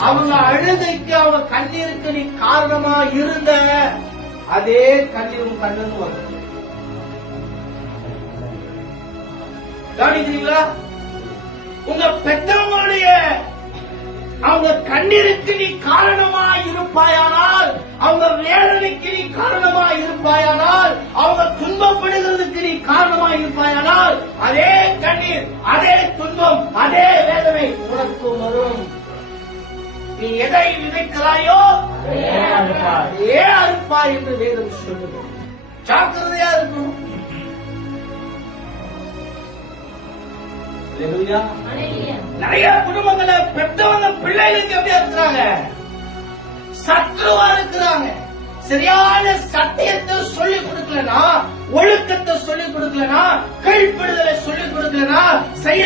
அவங்க அழுகைக்கு அவங்க கண்ணீருக்கு நீ காரணமா இருந்த அதே கண்ணீரும் கண்ணு வரும். கவனிக்கிறீங்களா? உங்க பெற்றவங்களுடைய அவங்க கண்ணீருக்கு நீ காரணமா இருப்பாயானால் அவங்க வேதனைக்கு நீ காரணமா இருப்பாயானால் அவங்க துன்பப்படுகிறதுக்கு நீ காரணமா இருப்பாயானால் அதே கண்ணீர் அதே துன்பம் அதே நீ எதை விதைக்கிறாயோ அதே அறுப்பாய் என்று வேதம் சொல்லுது? ஜாக்கிரதையா Hallelujah. நிறைய குடும்பங்கள பெற்றவங்க பிள்ளைகளுக்கு எப்படி இருக்கிறாங்க? சத்ருவா இருக்கிறாங்க. சரியான சத்தியத்தை சொல்லிக் கொடுக்கலனா ஒழுக்கத்தை சொல்லிக் கொடுக்கலனா கீழ்ப்படுதலை சொல்லிக் கொடுக்கலனா செய்ய